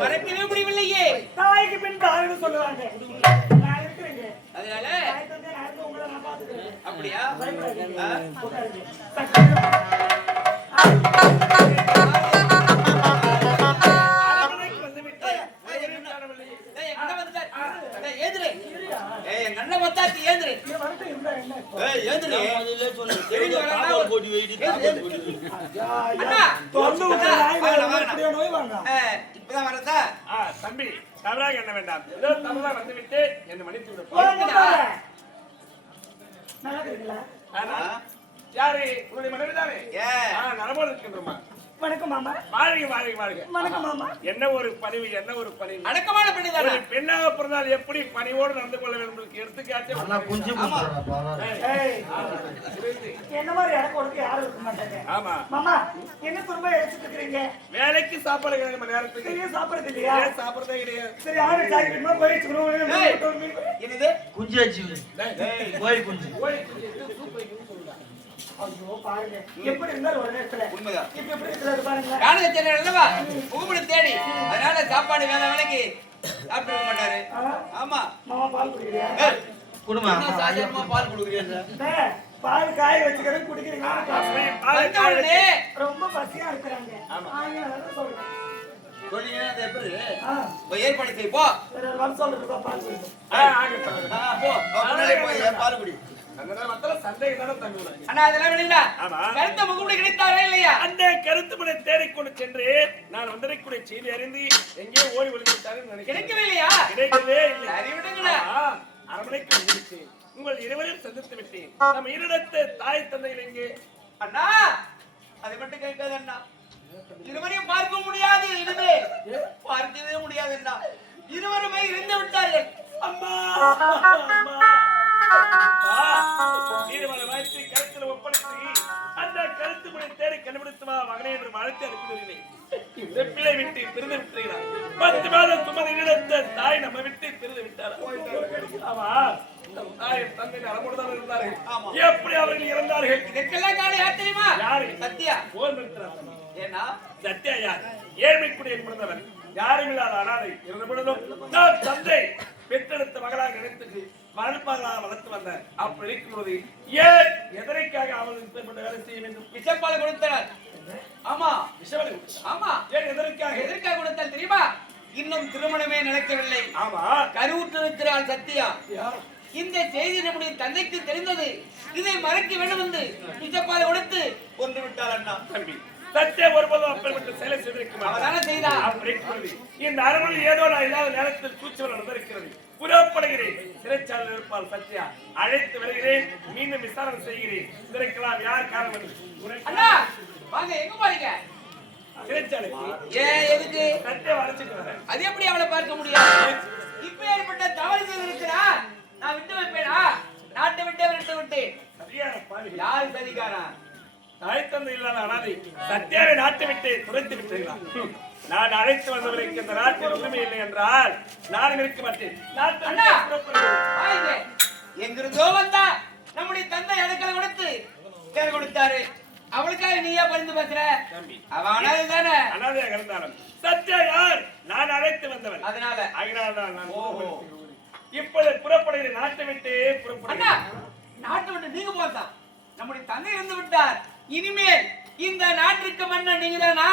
மறக்கவே முடியவில்லையே. தாய்க்கு பின் தாய்னு சொல்லுவாங்க நான் இருக்கிறேங்க அதனால? அப்படியா? தம்பி தவறாக எண்ண வேண்டாம் ஏதோ தவறாக வந்துவிட்டு என்னை மன்னித்து விடு. போய் யாரு? உன்னுடைய மனைவி தானே? நலமோடு இருக்கின்றோமா வணக்கம் மாமா. வாழ்க வாழ்க வாழ்க. வணக்கம் மாமா. என்ன ஒரு பணிவு என்ன ஒரு பணிவு? அடக்கமான ஒரு பெண்ணாக பிறந்தால் எப்படி பணிவோடு நடந்து கொள்ள வேண்டும் எடுத்துக்காட்டு என்ன மாதிரி எனக்கு உனக்கு யாரும் இருக்க மாட்டாங்க? ஆமா. மாமா என்ன திரும்ப எடுத்துட்டு இருக்கிறீங்க? வேலைக்கு சாப்பாடு கிடையாது மணி நேரத்துக்கு சரியா சாப்பிடுறது இல்லையா? சாப்பிடுறதே கிடையாது. சரி ஆறு சாய் கிட்ட போயிட்டு ஏய். என்னது? குஞ்சு. கோயில் குஞ்சு. ஐயோ பாருங்க. எப்படி இருந்தாலும் ஒரு நேரத்துல. உண்மைதான். இப்ப எப்படி இருக்கிறது அல்லவா? கூப்பிடு தேடி. அதனால சாப்பாடு வேலை வேலைக்கு சாப்பிட்டு இருக்க மாட்டாரு ஆமா. மாமா பால் குடிக்கிறியா சாதாரணமா பால் காய வச்சுக்கிறேன் குடிக்கிறீங்க வந்தவனே ரொம்ப பசியா இருக்கிறாங்க. அதான் சொல்றேன். சொன்னீங்கன்னா அது எப்படி? போய் ஏற்பாடு செய் போ. சரி, ஒரு வர சொல்றதுப்பா, பால் போ. போய் பால் குடி. அண்ணா அதெல்லாம் ஆமா. கருத்த முகமுடி கிடைத்தாரா இல்லையா? அந்த கருத்துமனை தேடிக்கொண்டு சென்று நான் வந்திருக்கக்கூடிய செய்தி அறிந்து எங்கேயோ ஓடி நினைக்கிறேன். கிடைக்கவே இல்லையா? கிடைக்கவே இல்லை. உங்கள் இருவரையும் சந்தித்து விட்டேன். நம்ம இருடத்து தாய் தந்தைகள் எங்கே? அண்ணா அதை மட்டும் கேட்காத அண்ணா. இருவரையும் பார்க்க முடியாது இனிமே. பார்க்கவே முடியாது அண்ணா. இருவருமே இருந்து விட்டார்கள். அம்மா அம்மா. வாழ்க்கை கருத்துல ஒப்படைத்து அந்த கருத்து முறை தேடி கண்டுபிடித்து வா மகனே என்று வாழ்த்து அனுப்பினேன் இந்த பிள்ளை விட்டு பிரிந்து விட்டுகிறார் பத்து மாதம் சுமதி இழந்த தாய் நம்ம விட்டு பிரிந்து விட்டார் ஆமா இந்த தாய் தந்தை நலமுடன் இருந்தார்கள் எப்படி அவர்கள் இறந்தார்கள் இதற்கெல்லாம் காரணம் யார் தெரியுமா யாரு? சத்யா போர் நிறுத்தினார் ஏன்னா சத்யா யார் ஏழ்மைக்குடிய பிறந்தவன் யாரும் இல்லாத அனாதை இருந்த பொழுதும் நான் தந்தை பெற்றெடுத்த மகளாக நினைத்து மறுமகளாக வளர்த்து வந்தார் அப்படி இருக்கும்போது ஏன் எதற்காக அவள் இப்பேற்பட்ட வேலை செய்ய வேண்டும்? விஷப்பால கொடுத்தனர். ஆமா விஷவலை ஆமா. ஏன் எதற்காக? எதற்காக கொடுத்தால் தெரியுமா? இன்னும் திருமணமே நடக்கவில்லை ஆமா. கருவுற்றிருக்கிறாள் சத்யா. யார்? இந்த செய்தி நம்முடைய தந்தைக்கு தெரிந்தது. இதை மறைக்க வேண்டும் என்று விஷப்பால கொடுத்து கொண்டு விட்டாள் அண்ணா. தம்பி சத்யா ஒருபோதும் அப்பேற்பட்ட செயலை செய்திருக்க மாட்டார். அவதானே செய்தா அப்படி இருக்கிறது. இந்த அரண்மனை ஏதோ நான் இல்லாத நேரத்தில் சூழ்ச்சிகள் நடந்திருக்கிறது. புறப்படுகிறேன். சிறைச்சாலையில் இருப்பால் சத்யா. அழைத்து வருகிறேன். மீண்டும் விசாரணை செய்கிறேன். இதற்கெல்லாம் யார் காரணம் அண்ணா வாங்க எங்க போறீங்க? சிறைச்சாலைக்கு ஏன் எதுக்கு? சத்யா வரேன். அது எப்படி அவளை பார்க்க முடியாது? இப்ப ஏற்பட்ட தவறு செய்திருக்கிறா நான் விட்டு வைப்பேனா? நாட்டை விட்டே விட்டு விட்டு சரியான பாவி. யார் சதிகாரா தாய் தந்தை இல்லாத அனாதை. சத்யாவை நாட்டை விட்டு துரைத்து விட்டீர்களா நான் அழைத்து வந்தவர்களுக்கு இந்த நாட்டில் உரிமை இல்லை என்றால் நானும் இருக்க மாட்டேன். எங்கிருந்தோ வந்தா நம்முடைய தந்தை அடக்கலை கொடுத்து பேர் கொடுத்தாரு. அவளுக்காக நீயா பரிந்து பேசுற? தம்பி. அவ அனாதை தானே அனாதையாக இருந்தாலும் சத்யா யார்? நான் அழைத்து வந்தவன். அதனால? அதனால் தான் நான். இப்பொழுது புறப்படுகிற நாட்டை விட்டு புறப்படுகிறேன் நாட்டை விட்டு நீங்க போதா நம்முடைய தந்தை இருந்து விட்டார். இனிமேல் இந்த நாட்டிற்கு மன்னன் நீங்க தானா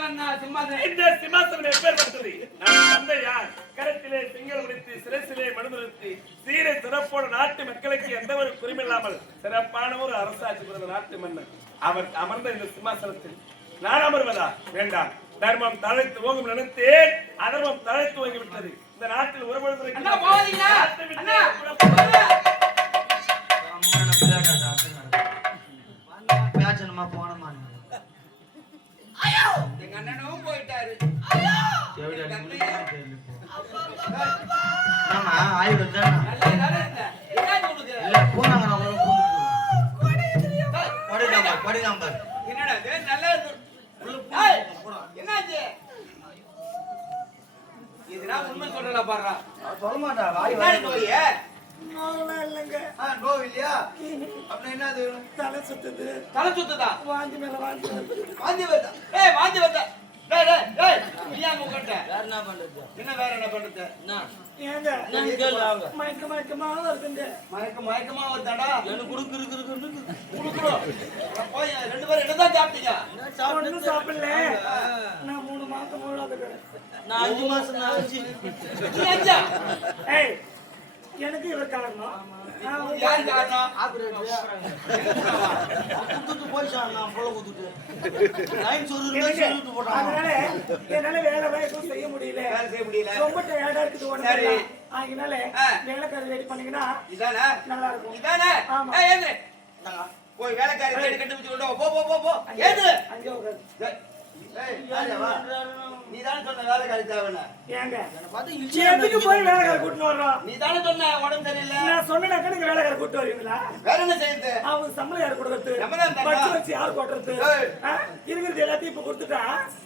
அண்ணா சிம்மாசனம். இந்த சிம்மாசனம் எப்பேற்பட்டது நான் தந்தை யார் கரத்திலே சிரசிலே சீரை சிறப்போட நாட்டு மக்களுக்கு எந்த ஒரு குறிமில்லாமல் சிறப்பான ஒரு அரசாட்சி பிறந்த நாட்டு மன்னன் அவர் அமர்ந்த இந்த சிம்மாசனத்தில் நான் அமர்வதா? வேண்டாம். தர்மம் தழைத்து ஓங்கும் நினைத்தேன். அதர்மம் தழைத்து ஓங்கி விட்டது இந்த நாட்டில் அண்ணா ஒருபொழுது தலை சுத்துது. தலை சுத்துதா? வாந்தி மேல வாந்தி. வாந்தி வருதா? ஏய் வாந்தி வருதா? டேய் டேய் டேய் நீ ஏன் உட்கார்ந்த? வேற என்ன பண்றது? என்ன வேற என்ன பண்றது? என்ன? ஏங்க என்னன்னு கேளு அவங்க. மயக்க மயக்கமா வருதுங்க. மயக்க மயக்கமா வருதாடா? எனக்கு குடுக்கு இருக்கு இருக்கு குடுக்குறோம். போய் ரெண்டு பேரும் என்னதான் சாப்பிட்டீங்க? ஒண்ணும் சாப்பிடல. நான் மூணு மாசம் மூணாவது நான் அஞ்சு மாசம் நான் அஞ்சா? ஏய் எனக்கு இவர் காரணம். யார் காரணம் குத்துட்டு போயிச்சான் நான் போல குத்துட்டு லைன் சொல்லு எனக்கு சொல்லிட்டு போட்டான் அதனால என்னால வேலை எதுவும் செய்ய முடியல. வேலை செய்ய முடியல. ரொம்ப டயர்டா இருக்குது. உடம்பு அதனால. வேலைக்காரர் ரெடி பண்ணீங்கன்னா இதானே? நல்லா இருக்கும் இதானே? ஆமா. ஏய் போய் வேலைக்காரி தேடி கண்டுபிடிச்சு கொண்டு. போ போ போ போ. ஏந்து. அங்கே உட்காரு. ஏய், ஏய், ராஜா, வா. நீ தானே சொன்ன வேலைக்காரி தேவைன்னு. ஏங்க? எதுக்கு போய் வேலைக்காரர் கூட்டிட்டு வர்றோம்? நீ தானே சொன்ன உடம்பு சரியில்லை. நான் சொன்னேனாக்கா நீங்க வேலைக்காரர் கூட்டிட்டு வருவீங்களா வேற என்ன செய்யுது அவங்க சம்பளம் யார் கொடுக்கறது? நம்ம தான் தரணும். பட்சம் வச்சு யார் கொட்டுறது? இருக்கிறது எல்லாத்தையும் இப்ப கொடுத்துட்டா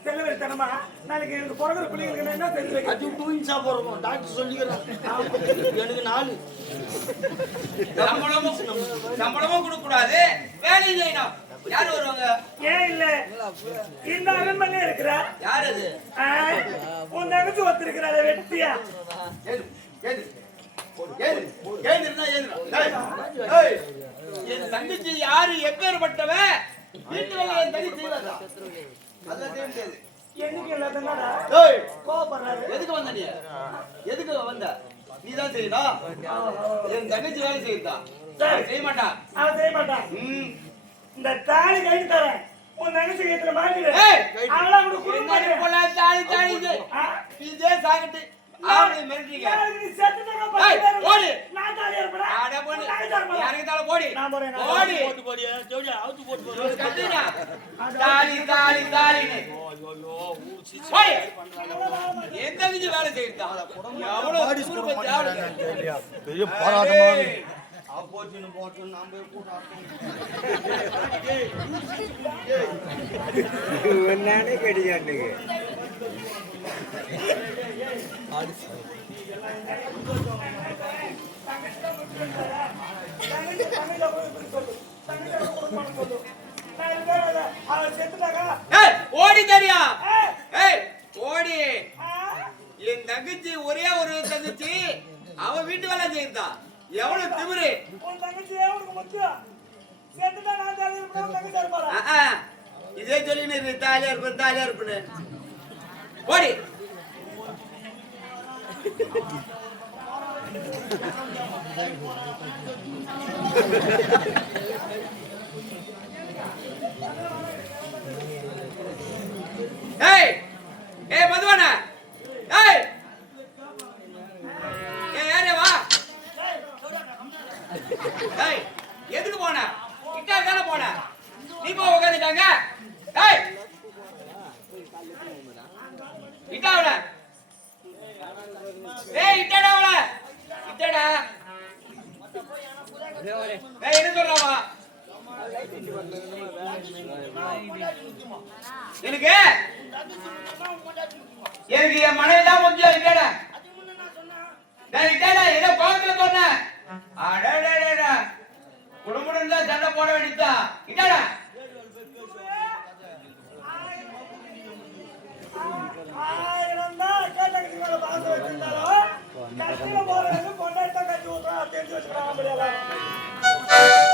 தெளிவரி தனமா நாளைக்கு எனக்கு பிறகுற பிள்ளைங்களுக்கு என்ன தெரிஞ்சு அது டூயின் சாப்பிடுறோம் டாக்டர் சொல்லிக்கிறான் எனக்கு நாலு. சம்பளமும் சம்பளமும் கொடுக்க கூடாது யார் வருவாங்க? ஏன் இல்ல? இந்த அரண்மனை இருக்கிறா யார் அது? உன் தங்கச்சி ஒத்துருக்கிறாள் வெட்டியா? என் தங்கச்சி யாரு? வீட்டு வேலை என் தங்கச்சி செய்வாதா அதெல்லாம் செய்ய முடியாது. என்னைக்கு இல்லாதனாடா எதுக்கு வந்த நீ? எதுக்கு வந்த? நீ தான் செய்யணும். என் தங்கச்சி வேலை செய்யுதா. செய்ய மாட்டா. அவன் செய்ய மாட்டான். இந்த தாலி கைட்டு தரேன். உன் தங்கச்சி கைத்துல மாட்டிடு ஏய், அவளா கூட குடும்பம். போல தாலி தாலி இது. இதே சாகட்டு நீ பேர் ஓடு. நான் தாலி? அட தால போடி. நான் போறேன், போட்டு அவுத்து போட்டு போடு. தாலி தாலி எந்த விதி வேலை எவ்வளவு ஆளுங்க பெரிய ஏய், போச்சுன்னு போட்டு நான் போய் கூட்டாட்டம் என்னன்னு கிடையாது ஓடி தெரியா? ஓடி? என் தங்கச்சி ஒரே ஒரு தங்கச்சி அவ வீட்டு வேலை செய்யுதா எவ்வளவு திமிரு உன் தங்கச்சியே உனக்கு முக்கியம். செத்துட்டா நான் தாலி இருப்பேனா? தங்கச்சி இருப்பாளா? இதே சொல்லின்னு இரு, தாலியா இருப்பேன் தாலியா இருப்பேன்னு ஓடி ஏய் ஏய் மதுவானா எனக்கு? எனக்கு என் மனைவி தான் முக்கியம் இட்டடா டேய் ஏதோ கோவத்துல சொன்னேன் அடடடடா குடும்பம் இருந்தா சண்டை போட வேண்டியதா இட்டடா ஆயிரம் தான் அக்கா மேல பாசம் வச்சிருந்தாலும், கட்டில போறவங்க பொண்டாட்டி தான் கட்டி ஊத்துறா, தெரிஞ்சு வச்சுக்கிறாங்க அப்படியெல்லாம். you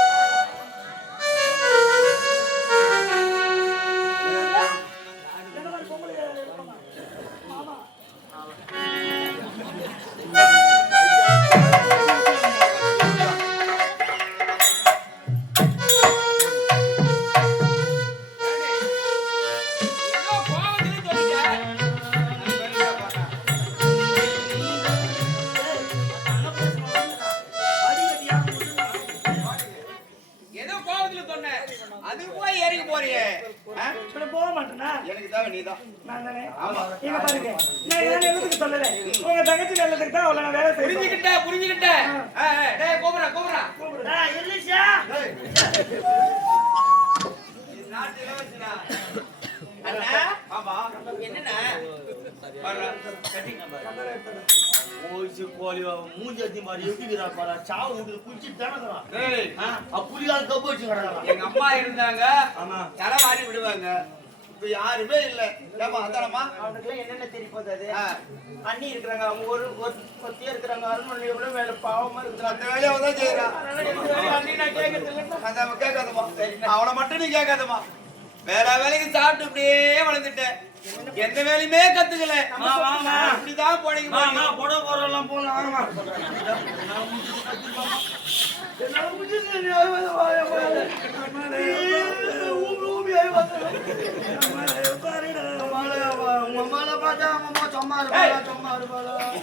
நல்லதுக்கு தான் நான் வேலை. புரிஞ்சுக்கிட்ட புரிஞ்சுக்கிட்ட. டேய் ஆ, இல்லைச்சா? டேய். நாட்டு. அண்ணா ஆமா. என்னண்ணா. எங்க அம்மா இருந்தாங்க. ஆமா. தலை வாரி விடுவாங்க. இப்ப யாருமே இல்ல ஏமா அதானம்மா அவனுக்குலாம் என்னென்ன தெரிய போதாது. அண்ணி இருக்கிறாங்க அவங்க ஒரு பத்தியா இருக்கிறாங்க அரண்மனை எவ்வளவு வேலை பாவமா இருக்கிறாங்க அந்த வேலையை அவன் தான் செய்யறான் அந்த அவன் கேட்காதம்மா அவனை மட்டும் நீ கேட்காதம்மா வேற வேலைக்கு சாப்பிட்டு இப்படியே வளர்ந்துட்டேன் எந்த வேலையுமே கத்துக்கல. இப்படிதான் போனீங்க ஆமா, புடவை போடுறதெல்லாம் போடலாம், ஆமா.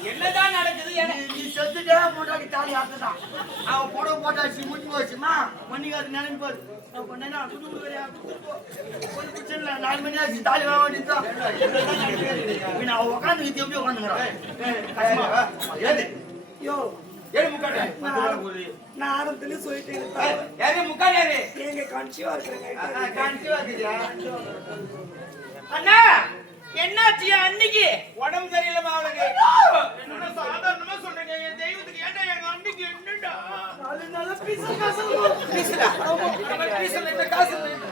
என்னதான் நடக்குது நீ- செத்துட்டே போட்டாடி தாலி அறுத்துட்டான். அவன் புடவை போட்டாச்சு, முடிஞ்சு போச்சுமா. மன்னிக்காது, நினைச்சு பாரு. நான் நாலு மணி ஆச்சு, தாலி வாங்க வேண்டியதுதான். அவன் உட்காந்து எப்படி உட்காந்துங்கிறான் யோ ஏழு முக்காடு. நான் ஆரம்பத்துல சொல்லிட்டேன் ஏது முக்காடு யாரு எங்க கன்சிவா இருக்கிறேங்க? அண்ணா என்னாச்சு அன்னைக்கு? உடம்பு சரியில்லைமா அவளுக்கு. என்னடா சாதாரணமா சொல்றீங்க? என் தெய்வத்துக்கு ஏன்டா எங்க அன்னைக்கு என்னடா.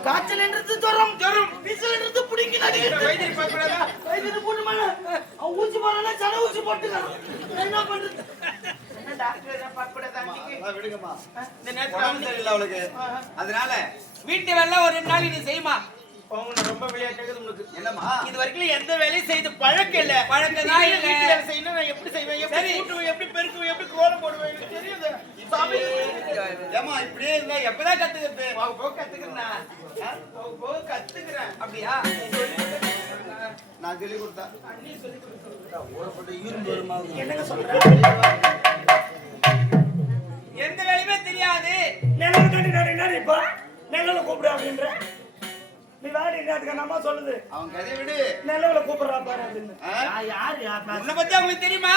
காய்ச்சல் என்றது ஜுரம். ஜுரம். பிசல் என்றது இந்த வைத்தியரை பார்க்கக்கூடாதா? வயிறு போட்டு மேல ஊசி போறானா சன ஊசி போட்டுக்கிறான். என்ன பண்றது? விடுங்கம்மா. இந்த நேரத்துல அவளுக்கு. அதனால வீட்டு வேலை ஒரு ரெண்டு நாள் நீ செய்யுமா? ரொம்ப விளையாட்டு உனக்கு. என்னம்மா? இது வரைக்கும் எந்த வேலையும் செய்து பழக்கம் இல்ல. பழக்கம் தான் இல்ல. வீட்டு வேலை செய்யணும் நான் எப்படி செய்வேன்? எப்படி. கூட்டுவேன்? எப்படி பெருக்குவேன்? எப்படி கோலம் போடுவேன்? எனக்கு தெரியுது. ஏமா இப்படியே இருந்தா எப்பதான் கத்துக்கிறது? போக போக கத்துக்கிறேன் போக போக கத்துக்கிறேன். அப்படியா? நான் சொல்லி கொடுத்தேன் ஊறப்பட்ட இரும்பு வருமா என்னங்க சொல்ற? எந்த வேலையுமே தெரியாது. நிலம் தாண்டி நான் என்ன இப்ப? நிலவுல கூப்பிடு அப்படின்ற. நீ வாடி அதுக்கு அம்மா சொல்லுது? அவன் கதையை விடு. நிலவுல கூப்பிடுறா பாரு அப்படின்னு. யாரு உன்னை பத்தி அவங்களுக்கு தெரியுமா?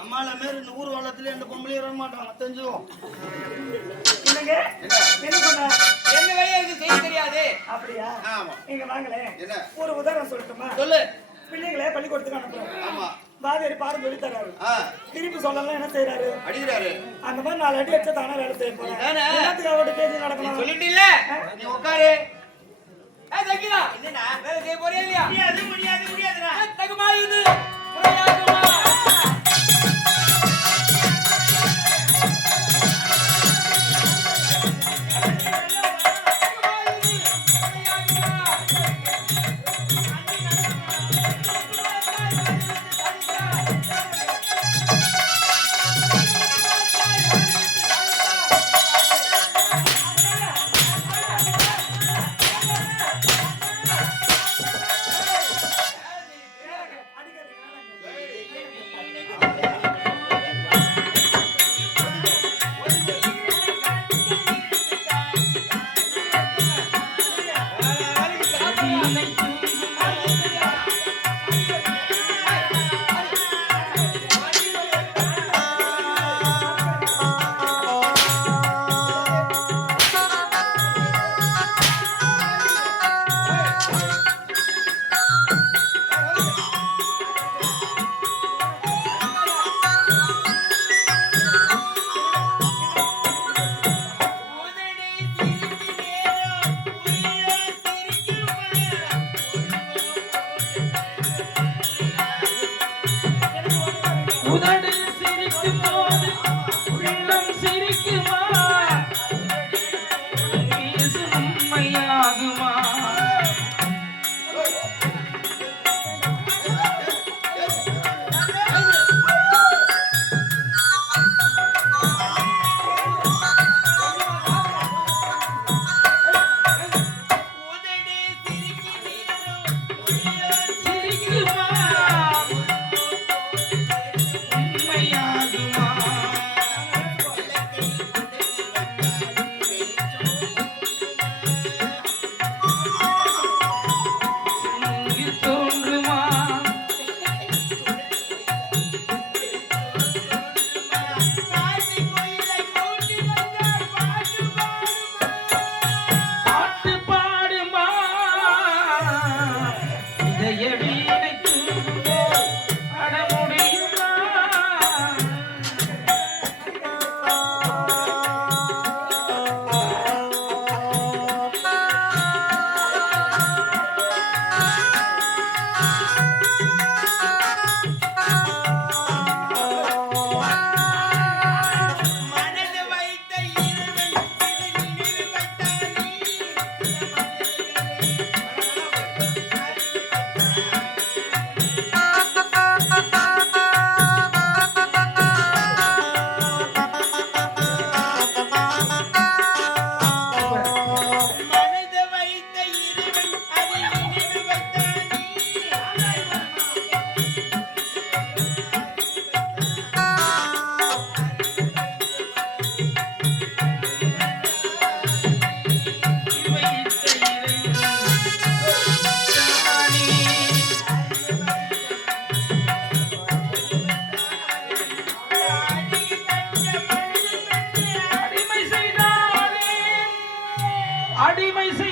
அம்மால மாரி இந்த ஊர் வளத்துல எந்த பொம்பளையும் வர மாட்டாங்க தெரிஞ்சுக்கும் என்னங்க? என்ன? சொன்ன? எந்த வேலையும் எனக்கு செய்ய தெரியாது. அப்படியா? ஆமா. நீங்க வாங்களே என்ன? ஒரு உதாரணம் சொல்லட்டுமா? சொல்லு. பிள்ளைங்களே பள்ளிக்கூடத்துக்கு அனுப்புறோம் ஆமா. பாதிரி பாடம் சொல்லி தராரு. திருப்பி சொல்லலாம் என்ன செய்யறாரு அடிக்கிறாரு. அந்த மாதிரி நாலு அடி வச்சா தானே வேலை செய்ய போறேன் தானே? எல்லாத்துக்கும் அவட்ட பேசி நடக்கணும்? சொல்லிட்டீல்ல? நீ உட்காரு. ஏ தங்கிதா என்னடா வேலை செய்ய போறியா இல்லையா? முடியாது முடியாது முடியாதுடா ஏ,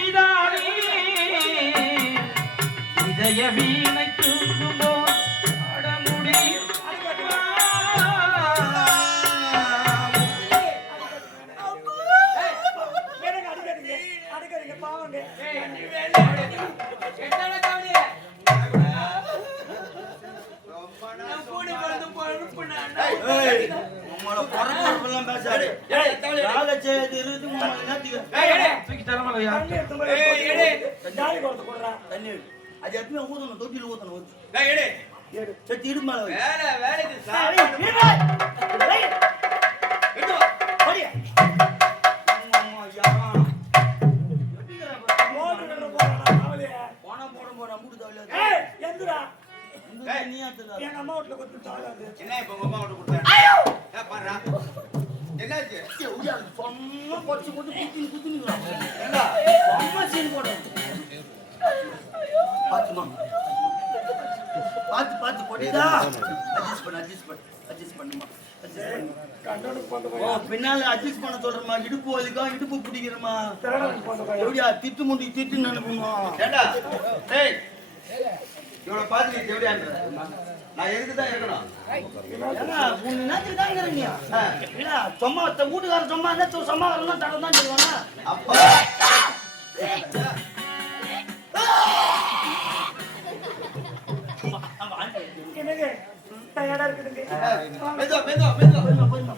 செய்தானே இதய வீணை தூக்குமோ? ஆட வேலை. அது எப்பவுமே ஊத்தணும் தொட்டில ஊத்தணும் ஊத்து. ஏய், எடே. சரி இடுப்பு மேல வை. வேலை, வேலைக்கு ஏய், பின்னால அட்ஜஸ்ட் பண்ண சொல்றமா இடுப்பு வலிக்கா? இடுப்பு பிடிக்கிறமா எப்படியா? திட்டு முண்டி திட்டு டேய் இவனை பார்த்து நீ எப்படியான்ற நான் எதுக்கு தான் இருக்கணும்? ஏன்னா உன் நேரத்துக்கு தான் இருக்கிறீங்க இல்ல சும்மா த- வீட்டுக்காரர் சும்மா இருந்தா சும்மா வரணும் தடம் தான் அப்பா. என்னங்க டயர்டா இருக்குதுங்க. மெதுவா மெதுவா மெதுவா. போயிருமா போயிருமா